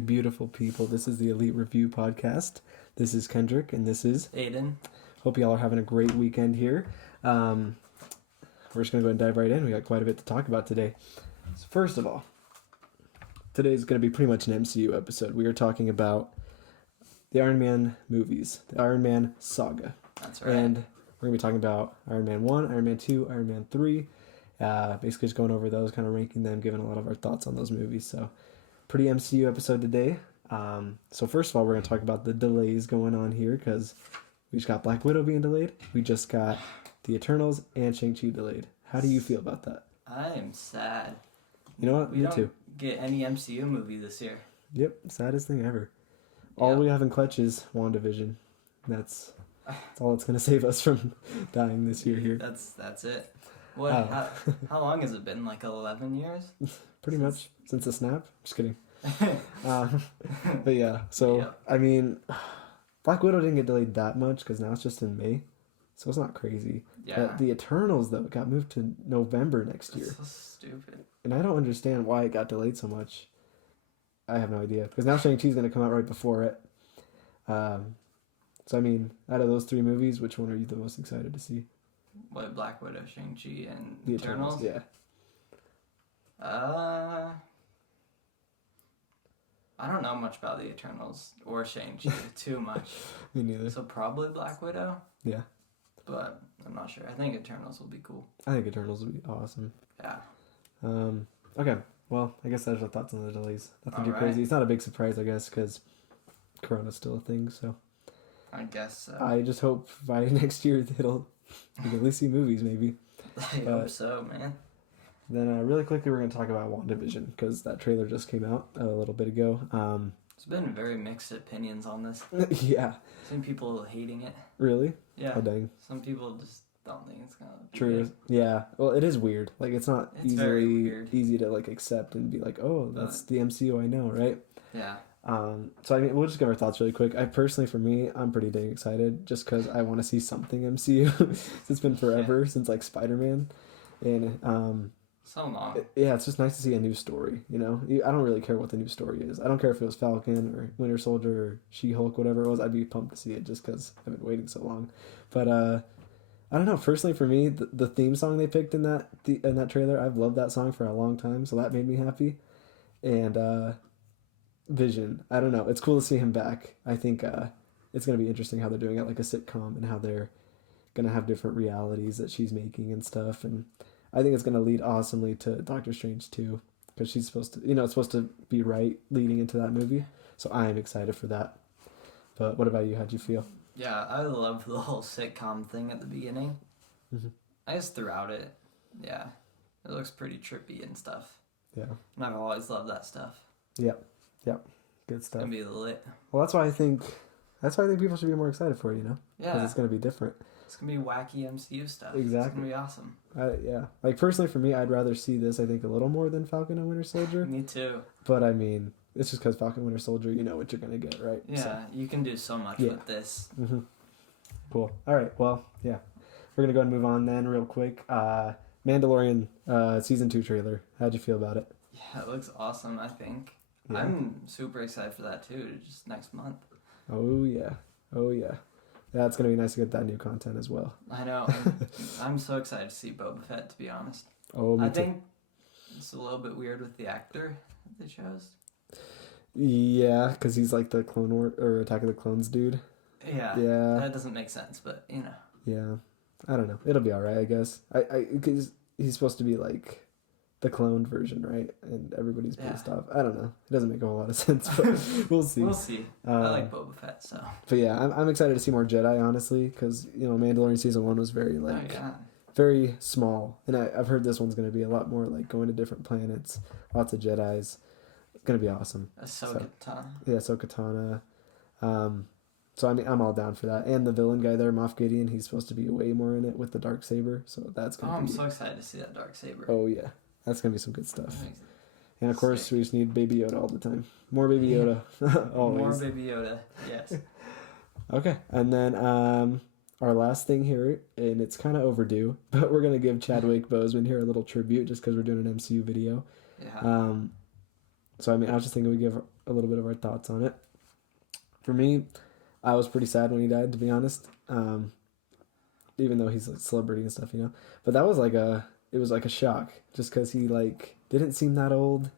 you beautiful people. This is the ELEET Review Podcast. This is Kendrick, and this is Aiden. Hope y'all are having a great weekend here. We're just going to go and dive right in. We got quite a bit to talk about today. So first of all, today is going to be pretty much an MCU episode. We are talking about the Iron Man movies, the Iron Man saga. That's right. And we're going to be talking about Iron Man 1, Iron Man 2, Iron Man 3. Basically just going over those, kind of ranking them, giving a lot of our thoughts on those movies. So pretty MCU episode today. So first of all, we're going to talk about the delays going on here because we just got Black Widow being delayed. We just got The Eternals and Shang-Chi delayed. How do you feel about that? I am sad. You know what? We Me don't too. get any MCU movie this year. Yep, saddest thing ever. All we have in clutch is WandaVision. That's all that's going to save us from dying this year here. That's it. What? How long has it been? Like 11 years? Pretty much since the snap. Just kidding. But yeah, so Yep. I mean, Black Widow didn't get delayed that much because now it's just in May, so it's not crazy. Yeah. But the Eternals though got moved to November next year, That's so stupid. and I don't understand why it got delayed so much. I have no idea because now Shang-Chi's going to come out right before it. So I mean, out of those three movies, which one are you the most excited to see? What, Black Widow, Shang-Chi, and The Eternals? yeah. I don't know much about the Eternals or Shang-Chi too much. Me neither. So probably Black Widow, Yeah, but I'm not sure. I think Eternals will be cool. I think Eternals would be awesome. Yeah. Okay, well, I guess that's our thoughts on the delays. Nothing too Alright. crazy. It's not a big surprise, I guess, because Corona's still a thing. So I guess so. I just hope by next year we can at least see movies, maybe. I hope so, man. Then really quickly, we're going to talk about Wandavision because that trailer just came out a little bit ago. There's been very mixed opinions on this. Yeah. Some people hating it. Really? Yeah. Oh, dang. Some people just don't think it's gonna be True. good. Yeah. Well, it is weird. Like, it's not It's very easily weird. easy to, like, accept and be like, oh, that's the MCU I know, right? Yeah. So, I mean, we'll just give our thoughts really quick. For me, I'm pretty dang excited just because I want to see something MCU. It's been forever since, like, Spider-Man. And, So long. yeah, it's just nice to see a new story, you know? I don't really care what the new story is. I don't care if it was Falcon or Winter Soldier or She-Hulk, whatever it was. I'd be pumped to see it just because I've been waiting so long. But, I don't know. Personally, for me, the theme song they picked in that trailer, I've loved that song for a long time, so that made me happy. And, Vision, I don't know. It's cool to see him back. I think, it's going to be interesting how they're doing it like a sitcom and how they're going to have different realities that she's making and stuff. And I think it's going to lead awesomely to Doctor Strange too, because she's supposed to, it's supposed to be right leading into that movie. So I am excited for that. But what about you? How'd you feel? Yeah, I love the whole sitcom thing at the beginning. Mm-hmm. I guess throughout it, yeah, it looks pretty trippy and stuff. Yeah. And I've always loved that stuff. Yep. Good It's stuff. gonna be lit. Well, that's why I think people should be more excited for it, Because Yeah. it's going to be different. It's gonna be wacky MCU stuff. Exactly. It's gonna be awesome. Yeah. Like, personally, for me, I'd rather see this, I think, a little more than Falcon and Winter Soldier. Me too. But, I mean, it's just because Falcon and Winter Soldier, you know what you're going to get, right? Yeah, So, you can do so much with this. mm-hmm. Cool. All right. Well, yeah. We're going to go ahead and move on then real quick. Mandalorian Season 2 trailer. How'd you feel about it? Yeah, it looks awesome, I think. Yeah. I'm super excited for that too, just next month. Oh, yeah. Yeah, it's going to be nice to get that new content as well. I know. I'm so excited to see Boba Fett, to be honest. Oh, me I too. think it's a little bit weird with the actor that they chose. Yeah, because he's like the Clone War or Attack of the Clones dude. Yeah. Yeah. That doesn't make sense, but Yeah. I don't know. It'll be all right, I guess. Because he's supposed to be like the cloned version, right? And everybody's pissed off. I don't know. It doesn't make a whole lot of sense, but we'll see. We'll see. I like Boba Fett, so. But yeah, I'm excited to see more Jedi, honestly, because, Mandalorian Season 1 was very, very small. And I've heard this one's going to be a lot more, like, going to different planets, lots of Jedis. It's going to be awesome. Ahsoka Tano. Yeah, Ahsoka Tano. So, I mean, I'm all down for that. And the villain guy there, Moff Gideon, he's supposed to be way more in it with the Darksaber. So that's going to be... I'm so excited to see that Darksaber. Oh, yeah. That's going to be some good stuff. And, of course, we just need Baby Yoda all the time. More Baby Yoda. Always. More Baby Yoda, yes. Okay. And then our last thing here, and it's kind of overdue, but we're going to give Chadwick Boseman here a little tribute just because we're doing an MCU video. Yeah. So, I mean, I was just thinking we give a little bit of our thoughts on it. For me, I was pretty sad when he died, to be honest. Even though he's like a celebrity and stuff, But that was it was like a shock, just because he like didn't seem that old,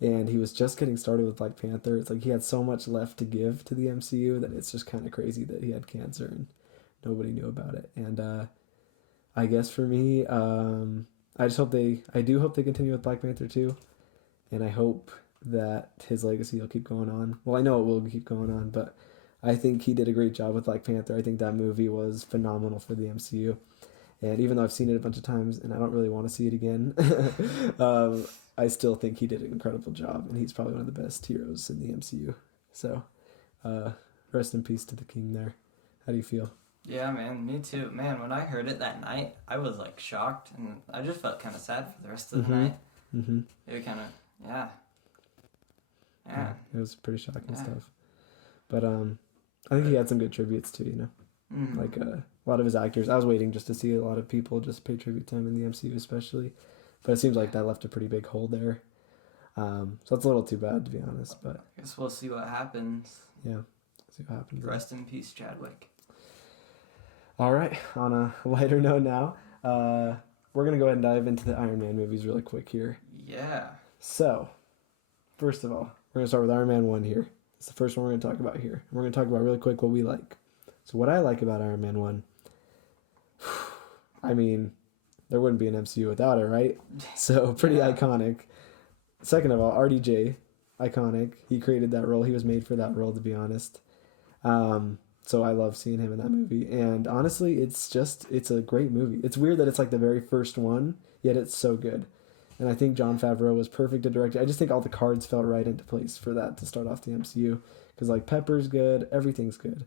and he was just getting started with Black Panther. It's like he had so much left to give to the MCU that it's just kind of crazy that he had cancer and nobody knew about it. And I guess for me, I do hope they continue with Black Panther 2, and I hope that his legacy will keep going on. Well, I know it will keep going on, but I think he did a great job with Black Panther. I think that movie was phenomenal for the MCU. And even though I've seen it a bunch of times and I don't really want to see it again, I still think he did an incredible job. And he's probably one of the best heroes in the MCU. So rest in peace to the king there. How do you feel? Yeah, man, me too. Man, when I heard it that night, I was like shocked. And I just felt kind of sad for the rest of the night. Mm-hmm. It kind of, yeah. It was pretty shocking stuff. But I think he had some good tributes too, Mm-hmm. Like a lot of his actors. I was waiting just to see a lot of people just pay tribute to him in the MCU especially. But it seems like that left a pretty big hole there. So it's a little too bad, to be honest. But I guess we'll see what happens. Yeah, see what happens. Rest in peace, Chadwick. All right, on a lighter note now, we're going to go ahead and dive into the Iron Man movies really quick here. Yeah. So, first of all, we're going to start with Iron Man 1 here. It's the first one we're going to talk about here. We're going to talk about really quick what we like. So what I like about Iron Man 1, I mean, there wouldn't be an MCU without it, right? So pretty iconic. Second of all, RDJ, iconic. He created that role. He was made for that role, to be honest. So I love seeing him in that movie. And honestly, it's a great movie. It's weird that it's like the very first one, yet it's so good. And I think Jon Favreau was perfect to direct it. I just think all the cards fell right into place for that to start off the MCU. Because like Pepper's good, everything's good.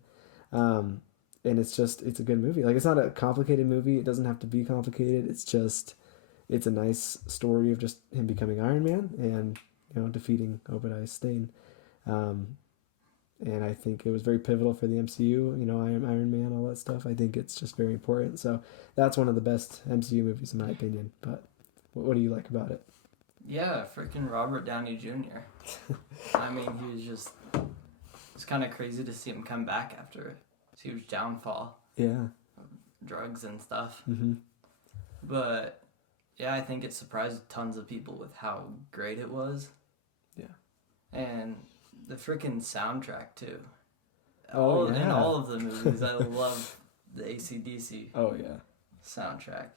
And it's a good movie. Like, it's not a complicated movie. It doesn't have to be complicated. It's a nice story of just him becoming Iron Man and, defeating Obadiah Stane. And I think it was very pivotal for the MCU. I am Iron Man, all that stuff. I think it's just very important. So that's one of the best MCU movies in my opinion. But what do you like about it? Yeah, freaking Robert Downey Jr. I mean, it's kind of crazy to see him come back after a huge downfall. Yeah. Drugs and stuff. Mm-hmm. But, yeah, I think it surprised tons of people with how great it was. Yeah. And the freaking soundtrack, too. Oh, In yeah. all of the movies, I love the AC/DC Oh, yeah. soundtrack.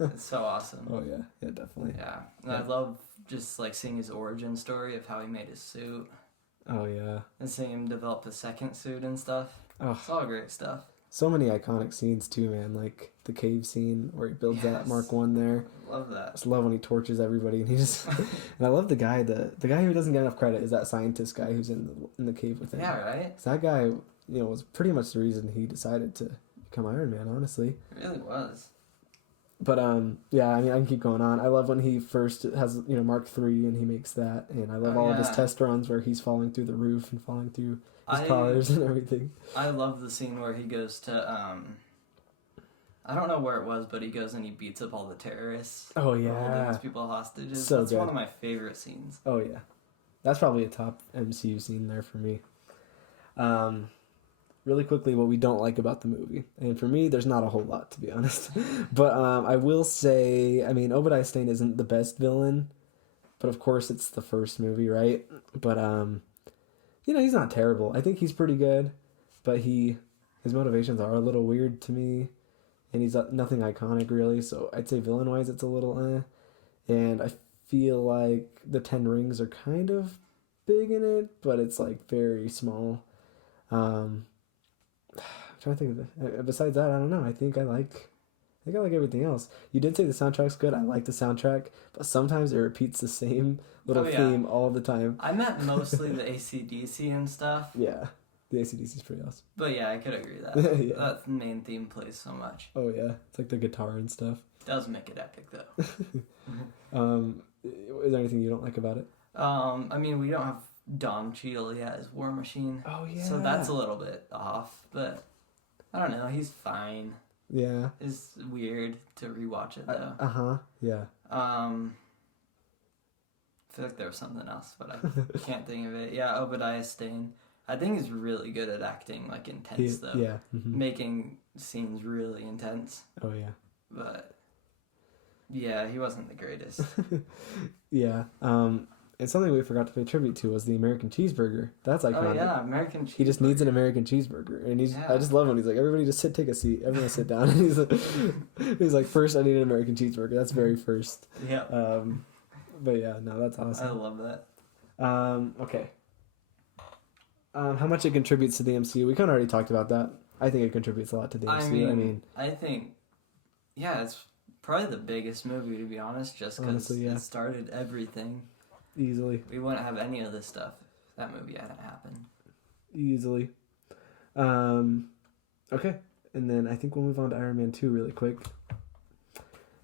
It's so awesome. Oh, yeah. Yeah, definitely. Yeah. And I love just, seeing his origin story of how he made his suit. Oh, yeah. And seeing him develop the second suit and stuff. Oh. It's all great stuff. So many iconic scenes, too, man. Like the cave scene where he builds that Mark 1 there. Love that. I just love when he torches everybody, and he just and I love the guy who doesn't get enough credit is that scientist guy who's in the cave with him. Yeah, right? 'Cause that guy, was pretty much the reason he decided to become Iron Man, honestly. It really was. But yeah, I mean, I can keep going on. I love when he first has Mark 3 and he makes that, and I love all of his test runs where he's falling through the roof and falling through his cars and everything. I love the scene where he goes to I don't know where it was, but he goes and he beats up all the terrorists. Oh yeah, holding these people hostages. So That's good. one of my favorite scenes. Oh yeah, that's probably a top MCU scene there for me. Really quickly, what we don't like about the movie, and for me, there's not a whole lot, to be honest. But I will say, I mean, Obadiah Stane isn't the best villain, but of course it's the first movie, right? But he's not terrible. I think he's pretty good, but his motivations are a little weird to me, and he's nothing iconic really. So I'd say villain-wise, it's a little and I feel like the 10 rings are kind of big in it, but it's like very small. I'm trying to think of it. Besides that, I don't know. I think I like everything else. You did say the soundtrack's good. I like the soundtrack, but sometimes it repeats the same little theme all the time. I meant mostly the AC/DC and stuff. Yeah, the AC/DC's pretty awesome. But yeah, I could agree that. Yeah. That main theme plays so much. Oh yeah, it's like the guitar and stuff. It does make it epic though. Is there anything you don't like about it? I mean, we don't have Don Cheadle yet as War Machine. Oh yeah. So that's a little bit off, but I don't know. He's fine. Yeah. It's weird to rewatch it though. Yeah. feel like there was something else, but I can't think of it. Yeah, Obadiah Stane. I think he's really good at acting, like, intense, though. Yeah. Mm-hmm. Making scenes really intense. Oh, yeah. But, yeah, he wasn't the greatest. Yeah. And something we forgot to pay tribute to was the American cheeseburger. That's iconic. Oh, yeah, American cheeseburger. He just needs an American cheeseburger. And I just love when he's like, everybody just take a seat. Everyone sit down. And he's like, first I need an American cheeseburger. That's very first. Yeah. But yeah, no, that's awesome. I love that. Okay. How much it contributes to the MCU? We kind of already talked about that. I think it contributes a lot to the MCU. I think, yeah, it's probably the biggest movie, to be honest, just because it started everything. Easily. We wouldn't have any of this stuff if that movie hadn't happened. Easily. Okay. And then I think we'll move on to Iron Man 2 really quick.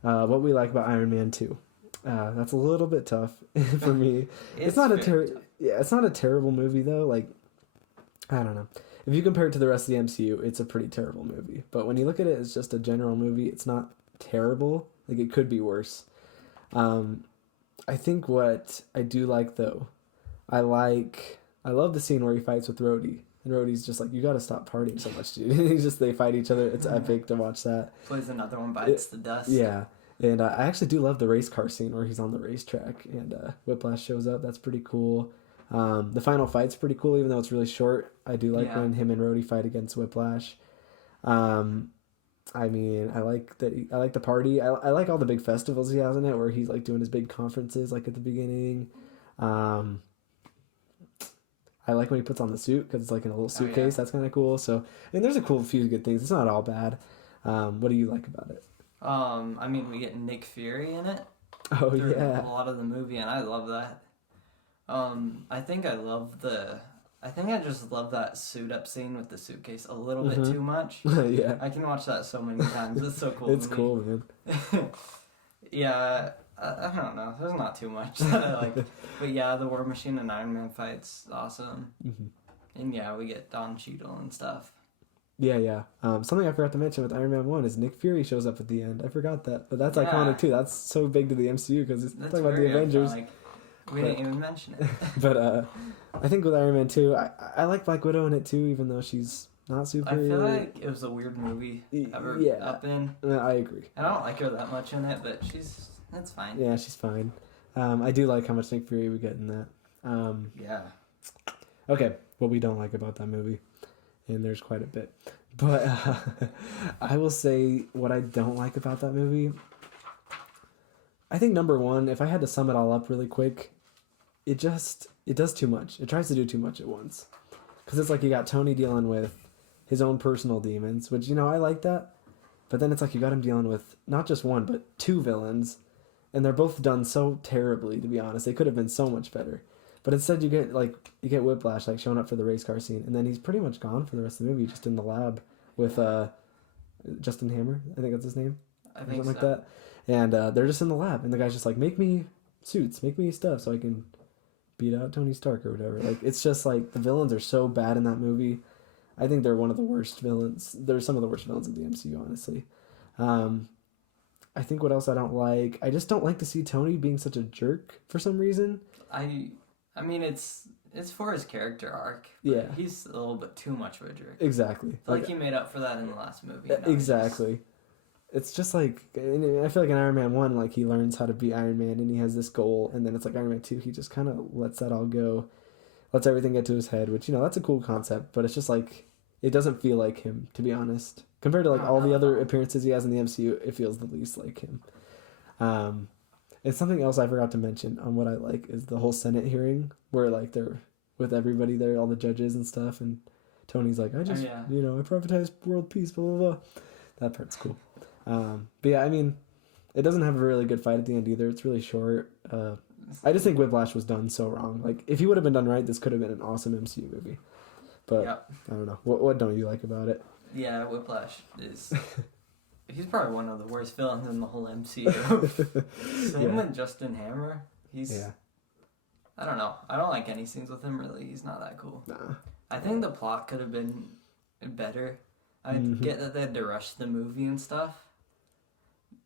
What we like about Iron Man 2. That's a little bit tough for me. It's not a terrible movie though. Like, I don't know. If you compare it to the rest of the MCU, it's a pretty terrible movie. But when you look at it as just a general movie, it's not terrible. Like, it could be worse. I think what I do like though, I love the scene where he fights with Rhodey. And Rhodey's just like, you gotta stop partying so much, dude. They fight each other. It's epic to watch that. Plays another one, bites the dust. Yeah. And I actually do love the race car scene where he's on the racetrack and Whiplash shows up. That's pretty cool. The final fight's pretty cool, even though it's really short. I do like when him and Rhodey fight against Whiplash. I mean, I like the party. I like all the big festivals he has in it, where he's like doing his big conferences, like at the beginning. I like when he puts on the suit because it's like in a little suitcase. Oh, yeah. That's kind of cool. So, I mean, there's a few good things. It's not all bad. What do you like about it? I mean, we get Nick Fury in it. Oh, yeah. A lot of the movie, and I love that. I think I just love that suit up scene with the suitcase a little bit too much. Yeah. I can watch that so many times. It's so cool. It's cool, man. Yeah, I don't know. There's not too much that I like. But yeah, the War Machine and Iron Man fight's awesome. Mm-hmm. And yeah, we get Don Cheadle and stuff. Yeah. Something I forgot to mention with Iron Man 1 is Nick Fury shows up at the end. I forgot that. But that's iconic too. That's so big to the MCU because it's talking about the Avengers. Iconic. We didn't even mention it. But I think with Iron Man 2, I like Black Widow in it too, even though she's not super... I feel like it was a weird movie ever up in. I agree. And I don't like her that much in it, but that's fine. Yeah, she's fine. I do like how much Nick Fury we get in that. Yeah. Okay, what we don't like about that movie, and there's quite a bit. But I will say what I don't like about that movie. I think number one, if I had to sum it all up really quick, it does too much. It tries to do too much at once. Because it's like you got Tony dealing with his own personal demons, which, I like that. But then it's like you got him dealing with not just one, but two villains. And they're both done so terribly, to be honest. They could have been so much better. But instead you get Whiplash showing up for the race car scene. And then he's pretty much gone for the rest of the movie, just in the lab with Justin Hammer. I think that's his name. I think something like that. And they're just in the lab. And the guy's just like, make me suits, make me stuff so I can beat out Tony Stark or whatever. Like, it's just like the villains are so bad in that movie. I think they're one of the worst villains. They're some of the worst villains in the MCU, honestly. I think what else I don't like, I just don't like to see Tony being such a jerk for some reason. I mean, it's for his character arc. Yeah. He's a little bit too much of a jerk. Exactly. Like he made up for that in the last movie. Exactly. It's just like, I feel like in Iron Man 1, like he learns how to be Iron Man and he has this goal, and then it's like Iron Man 2, he just kind of lets that all go, lets everything get to his head, which, that's a cool concept, but it's just like, it doesn't feel like him, to be honest. Compared to all the other appearances he has in the MCU, it feels the least like him. And something else I forgot to mention on what I like is the whole Senate hearing, where like they're with everybody there, all the judges and stuff, and Tony's like, I privatized world peace, blah, blah, blah. That part's cool. But yeah, I mean, it doesn't have a really good fight at the end either. It's really short. I just think Whiplash was done so wrong. Like, if he would have been done right, this could have been an awesome MCU movie. But I don't know. What don't you like about it? Yeah, Whiplash is... He's probably one of the worst villains in the whole MCU. Same with Justin Hammer. I don't know. I don't like any scenes with him, really. He's not that cool. Nah. I think the plot could have been better. I get that they had to rush the movie and stuff.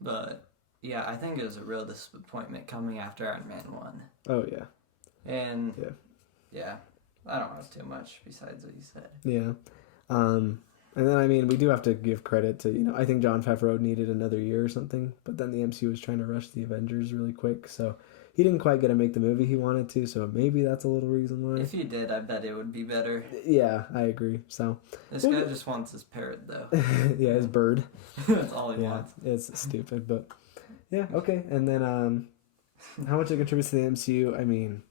But Yeah, I think it was a real disappointment coming after Iron Man 1. Oh, yeah. And, yeah, I don't know too much besides what you said. Yeah. And then, I mean, we do have to give credit to, I think Jon Favreau needed another year or something, but then the MCU was trying to rush the Avengers really quick, so he didn't quite get to make the movie he wanted to, so maybe that's a little reason why. If he did, I bet it would be better. Yeah, I agree, so. This guy just wants his parrot, though. Yeah, his bird. That's all he wants. It's stupid, but yeah, okay. And then, how much it contributes to the MCU? I mean,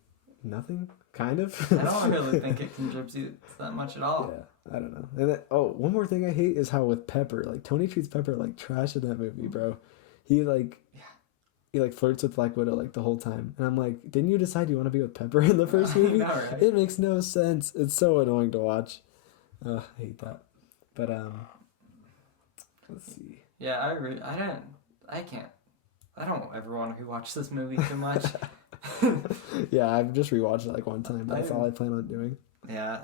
nothing, kind of. I don't really think it contributes that much at all. Yeah. I don't know. And then, one more thing I hate is how with Pepper, like Tony treats Pepper like trash in that movie, bro. He flirts with Black Widow like the whole time, and I'm like, didn't you decide you want to be with Pepper in the first movie? Know, right? It makes no sense. It's so annoying to watch. I hate that. But let's see. Yeah, I don't ever want to rewatch this movie too much. Yeah, I've just rewatched it like one time. That's all I plan on doing. Yeah,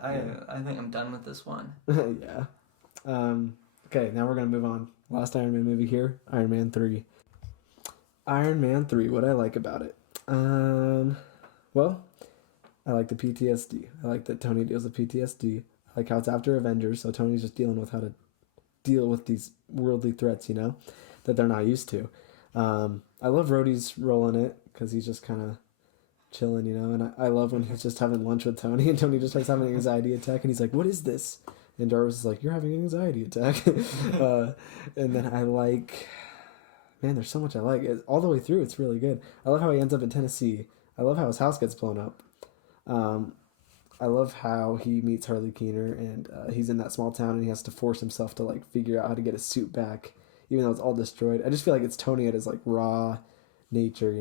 I think I'm done with this one. Yeah. Okay, now we're going to move on. Last Iron Man movie here, Iron Man 3. Iron Man 3, what I like about it? Well, I like the PTSD. I like that Tony deals with PTSD. I like how it's after Avengers, so Tony's just dealing with how to deal with these worldly threats, that they're not used to. I love Rhodey's role in it, because he's just kind of chilling, and I love when he's just having lunch with Tony, and Tony just starts having an anxiety attack, and he's like, what is this? And Jarvis is like, you're having an anxiety attack. And then I like, man, there's so much I like. All the way through, it's really good. I love how he ends up in Tennessee. I love how his house gets blown up. I love how he meets Harley Keener, and he's in that small town, and he has to force himself to, figure out how to get his suit back, even though it's all destroyed. I just feel like it's Tony at his, raw nature,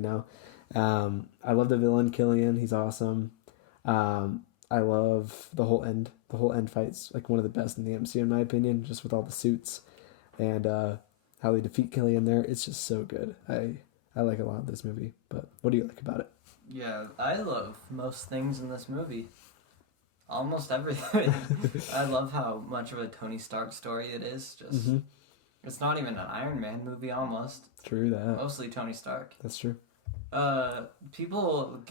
I love the villain Killian. He's awesome. I love the whole end fight's one of the best in the MCU in my opinion, just with all the suits and how they defeat Killian there. It's just so good. I like a lot of this movie. But what do you like about it? Yeah, I love most things in this movie. Almost everything. I love how much of a Tony Stark story it is. Just It's not even an Iron Man movie almost. True that. Mostly Tony Stark. That's true. People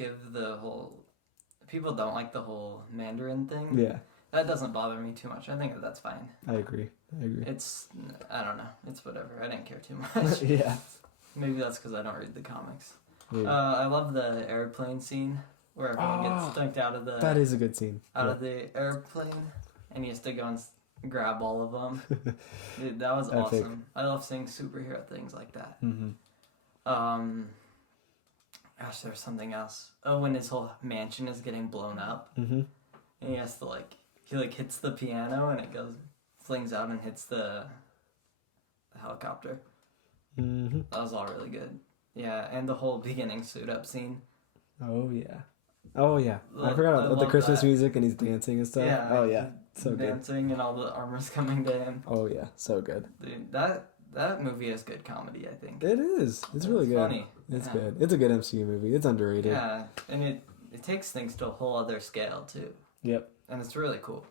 don't like the whole Mandarin thing. Yeah. That doesn't bother me too much. I think that's fine. I agree. I don't know. It's whatever. I didn't care too much. Yeah. Maybe that's because I don't read the comics. Yeah. I love the airplane scene where everyone gets dunked out of the... That is a good scene. Of the airplane, and he has to go and grab all of them. Dude, that was awesome. I love seeing superhero things like that. Gosh, there's something else. Oh, when his whole mansion is getting blown up, and he has to he hits the piano and it flings out and hits the helicopter. That was all really good. Yeah, and the whole beginning suit up scene. Oh yeah. I forgot about the Christmas music and he's dancing and stuff. Yeah. Oh yeah, so good. Dancing and all the armor's coming to him. Oh yeah, so good. Dude, that movie has good comedy, I think. It is. It's really good. Funny. It's good. It's a good MCU movie. It's underrated. Yeah, and it takes things to a whole other scale too. Yep. And it's really cool.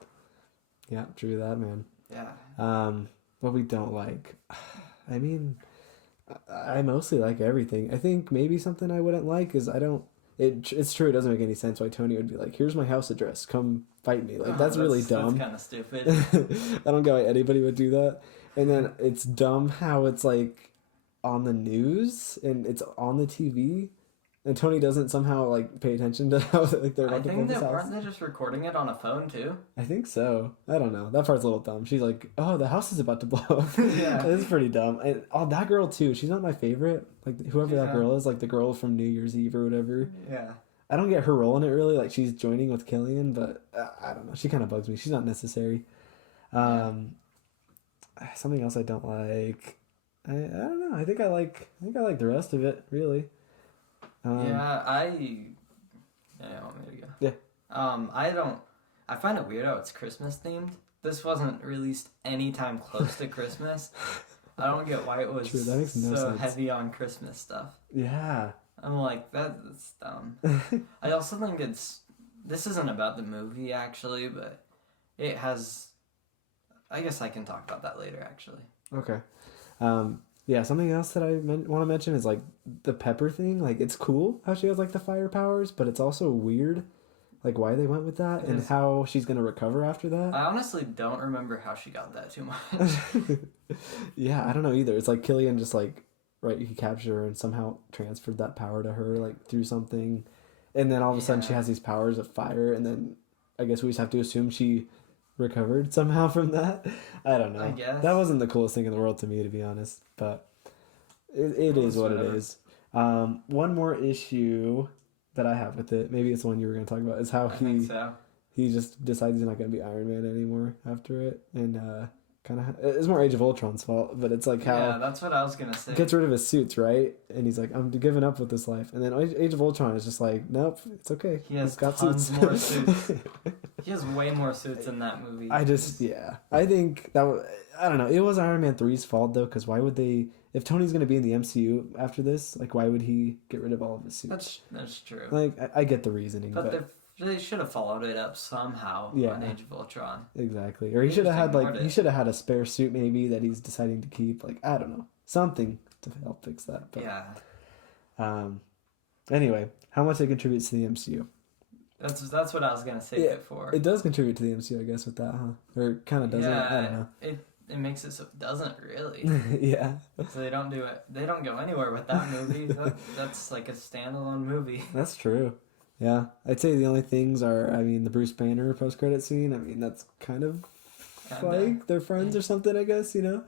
Yeah, true that, man. Yeah. What we don't like, I mean, I mostly like everything. I think maybe something I wouldn't like is it's true, it doesn't make any sense why Tony would be like, here's my house address, come fight me. That's really dumb. That's kind of stupid. I don't get why anybody would do that. And then it's dumb how it's on the news and it's on the TV, and Tony doesn't somehow pay attention to how they're about to blow his house. Weren't they just recording it on a phone too? I think so. I don't know. That part's a little dumb. She's like, "Oh, the house is about to blow up." Yeah, it's pretty dumb. And that girl too. She's not my favorite. Whoever that girl is, the girl from New Year's Eve or whatever. Yeah. I don't get her role in it really. She's joining with Killian, but I don't know. She kind of bugs me. She's not necessary. Something else I don't like. I don't know. I think I like the rest of it, really. Yeah, want me to go? Yeah. I find it weird how it's Christmas themed. This wasn't released anytime close to Christmas. I don't get why it was True, that makes no sense. Heavy on Christmas stuff. Yeah. I'm like, that's dumb. I also think this isn't about the movie actually, but it has, I guess I can talk about that later actually. Okay. Yeah, something else that I want to mention is like the Pepper thing. Like, it's cool how she has like the fire powers, but it's also weird, like why they went with that and how she's gonna recover after that. I honestly don't remember how she got that too much. Yeah, I don't know either. It's like Killian just like he captured her and somehow transferred that power to her like through something, and then all of a sudden she has these powers of fire, and then I guess we just have to assume she recovered somehow from that. I don't know. I guess. That wasn't the coolest thing in the world to me, to be honest, but it is what it is. One more issue that I have with it, maybe it's the one you were going to talk about, is how he just decides he's not going to be Iron Man anymore after it, and it's more Age of Ultron's fault, but it's like how that's what I was going to say. Gets rid of his suits, right? And he's like, I'm giving up with this life. And then Age of Ultron is just like, nope, it's okay. He's got tons more suits. He has way more suits in that movie. I think that I don't know. It was Iron Man 3's fault though, because why would they? If Tony's going to be in the MCU after this, like, why would he get rid of all of his suits? That's true. Like, I get the reasoning, but they should have followed it up somehow on Age of Ultron. Exactly. Or he should have had a spare suit maybe that he's deciding to keep. Like, I don't know, something to help fix that. But, anyway, how much it contributes to the MCU? That's what I was gonna say before. It does contribute to the MCU, I guess, with that, huh? Or kind of doesn't. I don't know. It makes it so it doesn't really. Yeah. So they don't do it. They don't go anywhere with that movie. That's like a standalone movie. That's true. Yeah, I'd say the only things are, I mean, the Bruce Banner post-credit scene. I mean, that's kind of like they're friends or something, I guess, you know?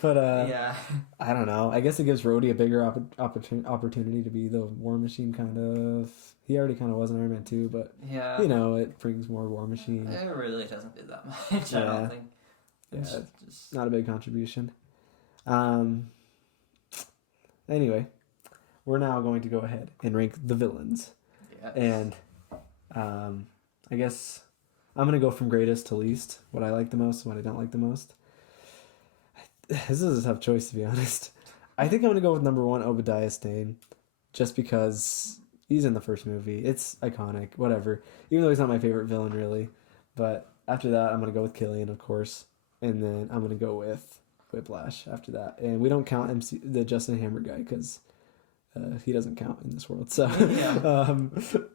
But, I don't know. I guess it gives Rhodey a bigger opportunity to be the War Machine, kind of. He already kind of was in Iron Man 2, but, you know, it brings more War Machine. It really doesn't do that much, I don't think. It's just not a big contribution. Anyway, we're now going to go ahead and rank the villains. Yes. And I guess I'm going to go from greatest to least, what I like the most and what I don't like the most. This is a tough choice, to be honest. I think I'm going to go with number 1, Obadiah Stane, just because he's in the first movie. It's iconic, whatever. Even though he's not my favorite villain, really. But after that, I'm going to go with Killian, of course. And then I'm going to go with Whiplash after that. And we don't count the Justin Hammer guy because he doesn't count in this world. So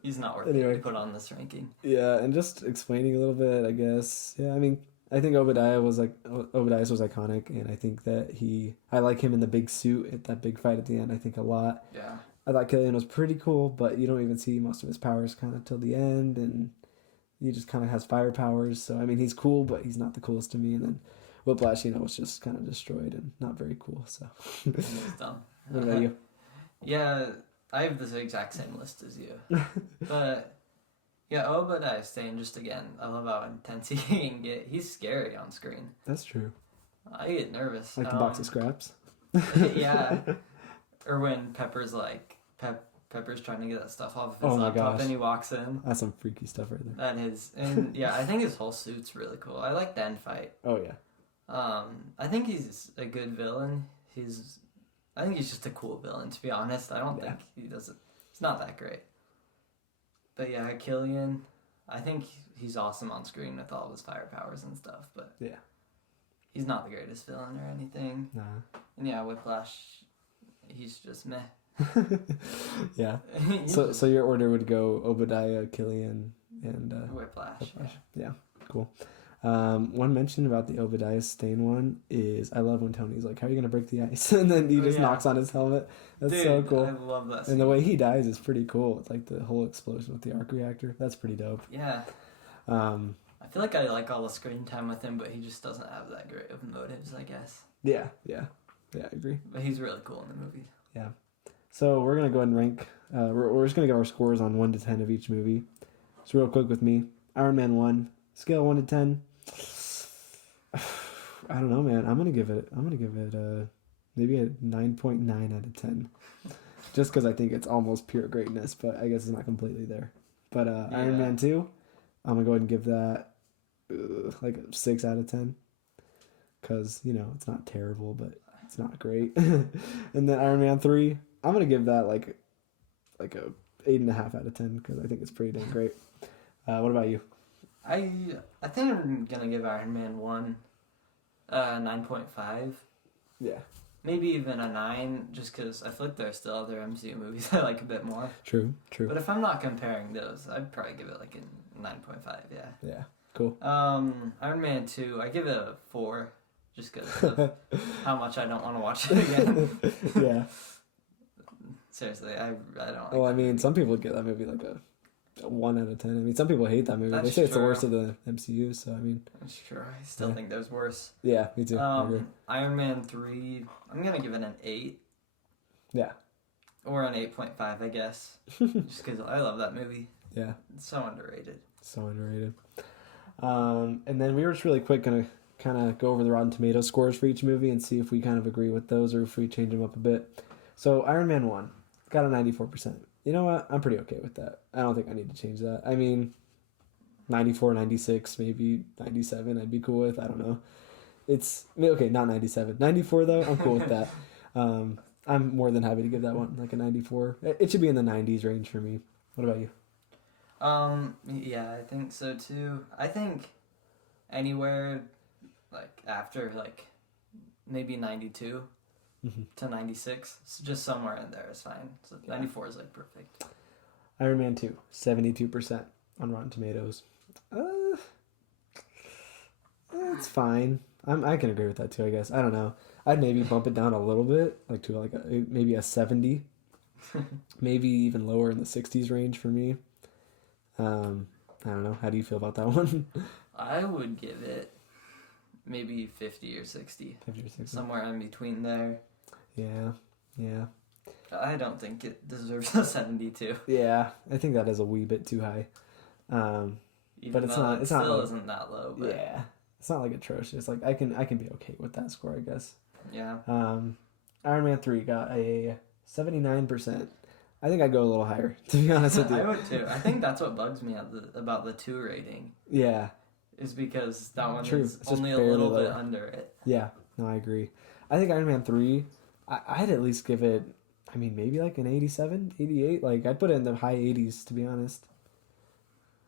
he's not worth it to put on this ranking. Yeah, and just explaining a little bit, I guess. Yeah, I mean, I think Obadiah's was iconic, and I think that I like him in the big suit at that big fight at the end, I think, a lot. Yeah. I thought Killian was pretty cool, but you don't even see most of his powers kind of till the end, and he just kind of has fire powers. So, I mean, he's cool, but he's not the coolest to me. And then Whiplash, was just kind of destroyed and not very cool. So, what about you? Yeah, I have the exact same list as you. But, Obadiah Stane, just again, I love how intense he can get. He's scary on screen. That's true. I get nervous. Like the box of scraps? Yeah. Or when Pepper's like, Pepper's trying to get that stuff off of his laptop and he walks in. That's some freaky stuff right there. That is. And I think his whole suit's really cool. I like the end fight. Oh, yeah. I think he's a good villain. I think he's just a cool villain, to be honest. I don't think he's not that great. But yeah, Killian, I think he's awesome on screen with all of his fire powers and stuff, but he's not the greatest villain or anything. Nah. And Whiplash, he's just meh. Yeah. So your order would go Obadiah, Killian, and Whiplash. Yeah, cool. One mention about the Obadiah Stane one is I love when Tony's like, how are you going to break the ice? And then he just knocks on his helmet. That's so cool. I love that scene. And the way he dies is pretty cool. It's like the whole explosion with the arc reactor. That's pretty dope. Yeah. I feel like I like all the screen time with him, but he just doesn't have that great of motives, I guess. Yeah, I agree. But he's really cool in the movie. Yeah. So we're going to go ahead and rank. We're just going to give our scores on 1 to 10 of each movie. So real quick with me. Iron Man 1, scale 1 to 10. I don't know, man. I'm gonna give it maybe a 9.9 out of 10, just because I think it's almost pure greatness, but I guess it's not completely there. But Iron Man 2, I'm gonna go ahead and give that like a 6 out of 10, because it's not terrible, but it's not great. And then Iron Man 3, I'm gonna give that like a 8.5 out of 10, because I think it's pretty dang great. What about you? I think I'm gonna give Iron Man 1 9.5. Yeah. maybe even a 9, just because I feel like there are still other MCU movies I like a bit more. True. But if I'm not comparing those, I'd probably give it like a 9.5, yeah. Yeah, cool. Iron Man 2, I give it a 4, just because of how much I don't want to watch it again. Yeah. Seriously, I don't Well, I mean, some people give that movie like a 1 out of 10. I mean, some people hate that movie. They say it's the worst of the MCU, so I mean... That's true. I still think there's worse. Yeah, me too. Iron Man 3, I'm going to give it an 8. Yeah. Or an 8.5, I guess. Just because I love that movie. Yeah. It's so underrated. So underrated. And then we were just really quick going to kind of go over the Rotten Tomatoes scores for each movie and see if we kind of agree with those or if we change them up a bit. So Iron Man 1 got a 94%. You know what? I'm pretty okay with that. I don't think I need to change that. I mean, 94, 96, maybe 97 I'd be cool with. I don't know. It's, okay, not 97. 94 though, I'm cool with that. I'm more than happy to give that one like a 94. It should be in the 90s range for me. What about you? Yeah, I think so too. I think anywhere like after like maybe 92 to 96, so just somewhere in there is fine. So 94 is like perfect. Iron Man 2, 72% on Rotten Tomatoes. It's fine. I can agree with that too, I guess. I don't know. I'd maybe bump it down a little bit, like to like maybe a 70. Maybe even lower in the 60s range for me. I don't know. How do you feel about that one? I would give it maybe 50 or 60. 50 or 60. Somewhere in between there. Yeah. I don't think it deserves a 72. Yeah, I think that is a wee bit too high. But it's not. It's still not. Isn't that low? But... Yeah, it's not like atrocious. Like I can be okay with that score, I guess. Yeah. Iron Man 3 got a 79%. I think I'd go a little higher, to be honest with you. I would too. I think that's what bugs me about the 2 rating. Yeah. Is because that one True. is only a little bit under it. Yeah. No, I agree. I think Iron Man 3, I'd at least give it, I mean, maybe like an 87, 88. Like, I'd put it in the high 80s, to be honest.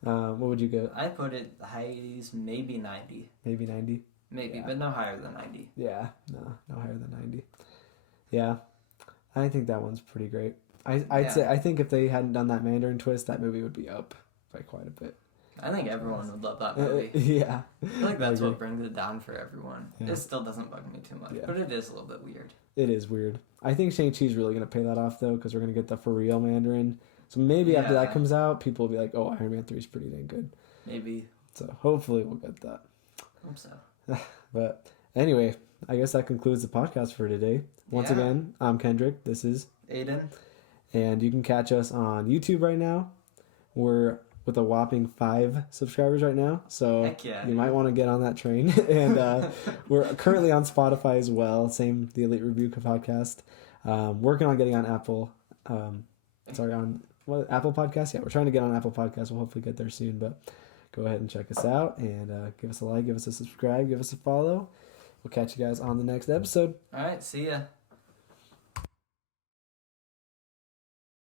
What would you give? I put it high 80s, maybe 90. Maybe 90? Maybe, yeah. But no higher than 90. Yeah, no higher than 90. Yeah, I think that one's pretty great. I'd say, I think if they hadn't done that Mandarin twist, that movie would be up by quite a bit. I think everyone would love that movie. Yeah. I feel like that's what brings it down for everyone. Yeah. It still doesn't bug me too much, but it is a little bit weird. It is weird. I think Shang-Chi's really going to pay that off, though, because we're going to get the for real Mandarin. So maybe after that comes out, people will be like, oh, Iron Man 3 is pretty dang good. Maybe. So hopefully we'll get that. Hope so. But anyway, I guess that concludes the podcast for today. Once again, I'm Kendrick. This is Aiden. And you can catch us on YouTube right now. We're with a whopping 5 subscribers right now. So you might want to get on that train. And we're currently on Spotify as well. Same, the Elite Review Podcast. Working on getting on Apple. Apple Podcast? Yeah, we're trying to get on Apple Podcast. We'll hopefully get there soon. But go ahead and check us out. And give us a like, give us a subscribe, give us a follow. We'll catch you guys on the next episode. All right, see ya.